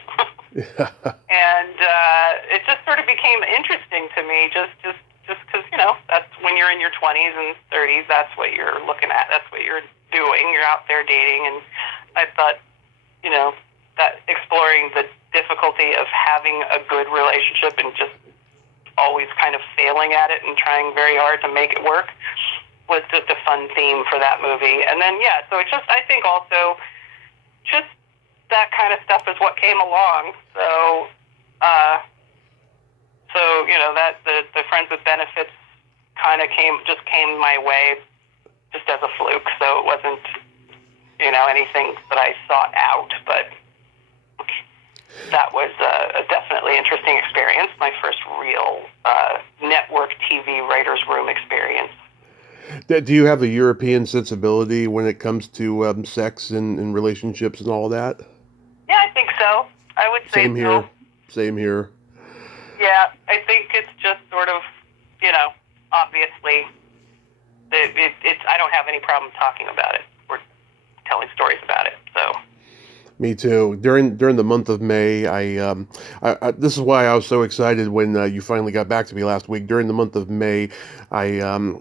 And it just sort of became interesting to me just because, that's when you're in your 20s and 30s, that's what you're looking at. That's what you're doing. You're out there dating. And I thought, that exploring the difficulty of having a good relationship and just always kind of failing at it and trying very hard to make it work was just a fun theme for that movie. And then, yeah, so it's just, I think also, just that kind of stuff is what came along. So, that the Friends with Benefits kind of came my way just as a fluke. So it wasn't, anything that I sought out, but that was a definitely interesting experience. My first real network TV writer's room experience. Do you have a European sensibility when it comes to sex and relationships and all that? Yeah, I think so. I would say Same here. Same here. Yeah, I think it's just sort of, obviously, it's. I don't have any problem talking about it or telling stories about it. So. Me too. During the month of May, I this is why I was so excited when you finally got back to me last week. During the month of May, I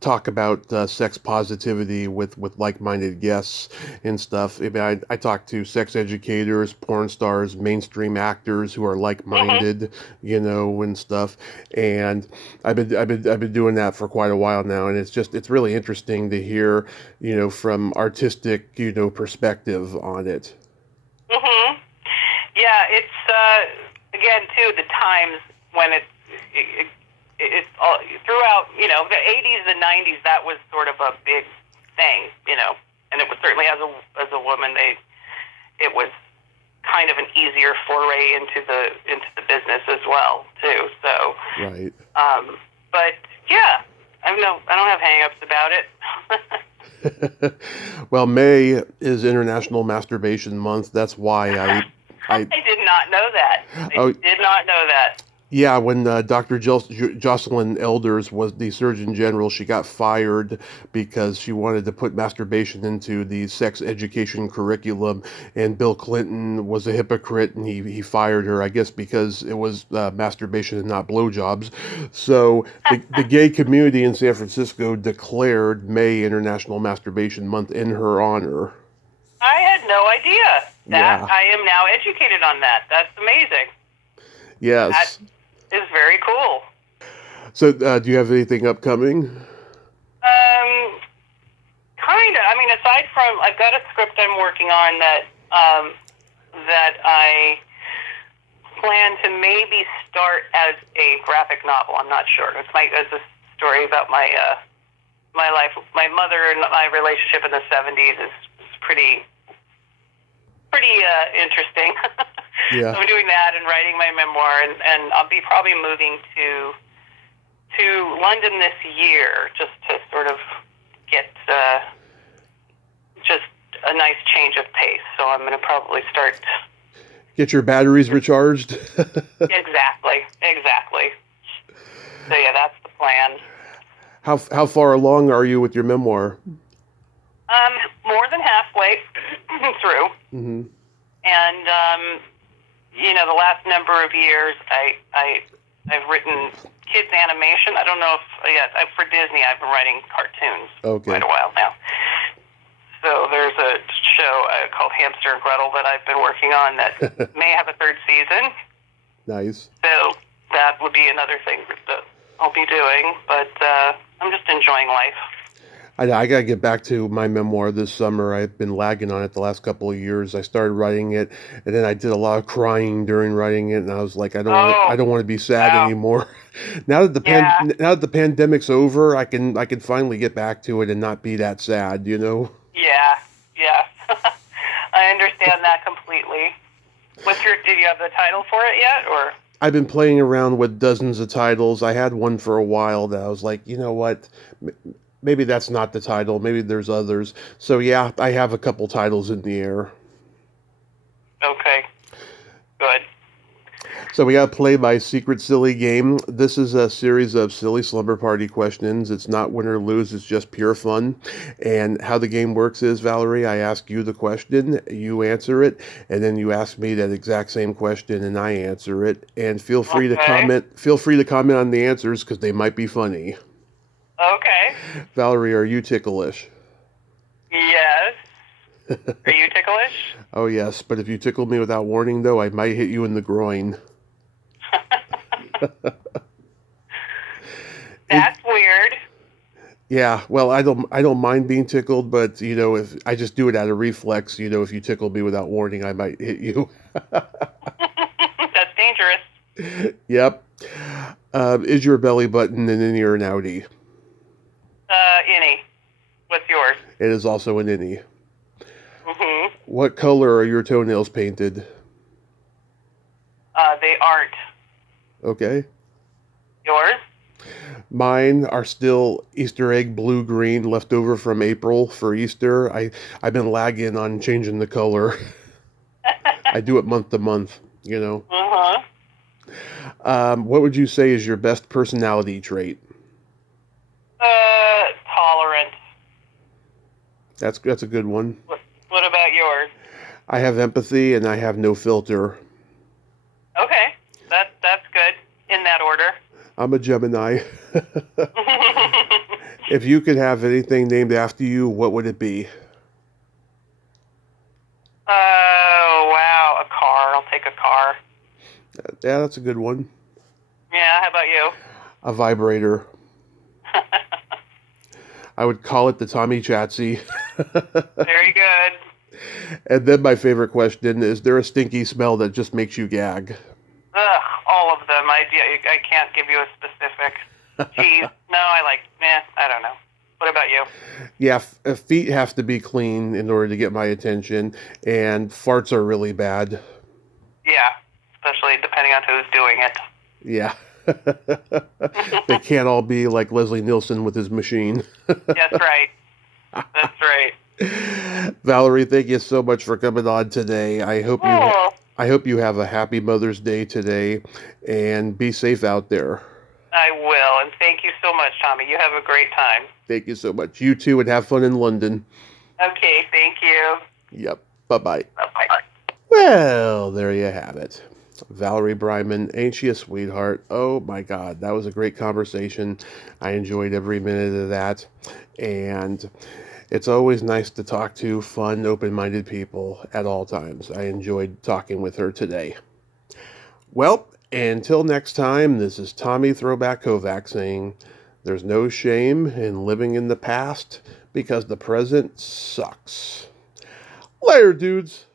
talk about sex positivity with like-minded guests and stuff. I mean, I talk to sex educators, porn stars, mainstream actors who are like-minded, and stuff. And I've been doing that for quite a while now, and it's really interesting to hear, from artistic, perspective on it. Mhm. Yeah, it's again too the times when it's all throughout. The '80s, the '90s. That was sort of a big thing. And it was certainly as a woman, it was kind of an easier foray into the business as well too. So right. But yeah, I don't have hang-ups about it. Well, May is International Masturbation Month. That's why I did not know that. I did not know that. Yeah, when Dr. Jocelyn Elders was the Surgeon General, she got fired because she wanted to put masturbation into the sex education curriculum, and Bill Clinton was a hypocrite, and he fired her, I guess, because it was masturbation and not blowjobs. So the gay community in San Francisco declared May International Masturbation Month in her honor. I had no idea. Yeah. I am now educated on that. That's amazing. Yes. That is very cool. So, do you have anything upcoming? Kind of. I mean, aside from, I've got a script I'm working on that I plan to maybe start as a graphic novel. I'm not sure. It's a story about my life. My mother and my relationship in the '70s is pretty interesting. Yeah. So I'm doing that and writing my memoir, and I'll be probably moving to London this year just to sort of get just a nice change of pace. So I'm going to probably start. Get your batteries recharged. Exactly. So yeah, that's the plan. How far along are you with your memoir? More than halfway through. Mm-hmm. And the last number of years, I've written kids animation. I don't know if for Disney I've been writing cartoons quite a while now. So there's a show called Hamster and Gretel that I've been working on that may have a third season. Nice. So that would be another thing that I'll be doing. But I'm just enjoying life. I got to get back to my memoir this summer. I've been lagging on it the last couple of years. I started writing it, and then I did a lot of crying during writing it, and I was like, I don't want to be sad anymore. Now that the pandemic's over, I can finally get back to it and not be that sad, Yeah. I understand that completely. Did you have the title for it yet, or? I've been playing around with dozens of titles. I had one for a while that I was like, you know what? Maybe that's not the title. Maybe there's others. So yeah, I have a couple titles in the air. Okay. Good. So we got to play my secret silly game. This is a series of silly slumber party questions. It's not win or lose. It's just pure fun. And how the game works is, Valerie, I ask you the question, you answer it, and then you ask me that exact same question, and I answer it. And feel free to comment. Feel free to comment on the answers because they might be funny. Okay. Valerie, are you ticklish? Yes. Are you ticklish? Oh, yes. But if you tickle me without warning, though, I might hit you in the groin. That's weird. Yeah, well, I don't mind being tickled, but if I just do it out of reflex, if you tickle me without warning, I might hit you. That's dangerous. Yep. Is your belly button an innie or an outie? Innie. What's yours? It is also an innie. Mm-hmm. What color are your toenails painted? They aren't. Okay. Yours? Mine are still Easter egg blue green left over from April for Easter. I've been lagging on changing the color. I do it month to month. Uh-huh. What would you say is your best personality trait? Tolerant. That's a good one. What about yours? I have empathy and I have no filter. Okay. That's good. In that order. I'm a Gemini. If you could have anything named after you, what would it be? Oh, wow. A car. I'll take a car. Yeah, that's a good one. Yeah, how about you? A vibrator. I would call it the Tommy Chatsy. Very good. And then my favorite question, is there a stinky smell that just makes you gag? Ugh, all of them. I can't give you a specific. Cheese. No, I don't know. What about you? Yeah, feet have to be clean in order to get my attention, and farts are really bad. Yeah, especially depending on who's doing it. Yeah. They can't all be like Leslie Nielsen with his machine. That's right. That's right. Valerie, thank you so much for coming on today. Oh, I hope you have a happy Mother's Day today, and be safe out there. I will, and thank you so much, Tommy. You have a great time. Thank you so much. You too, and have fun in London. Okay, thank you. Yep. Bye-bye. Bye-bye. Well, there you have it. Valerie Breiman, ain't she a sweetheart? Oh my God, that was a great conversation. I enjoyed every minute of that. And it's always nice to talk to fun, open-minded people at all times. I enjoyed talking with her today. Well, until next time, this is Tommy Throwback Kovac saying, there's no shame in living in the past because the present sucks. Later, dudes.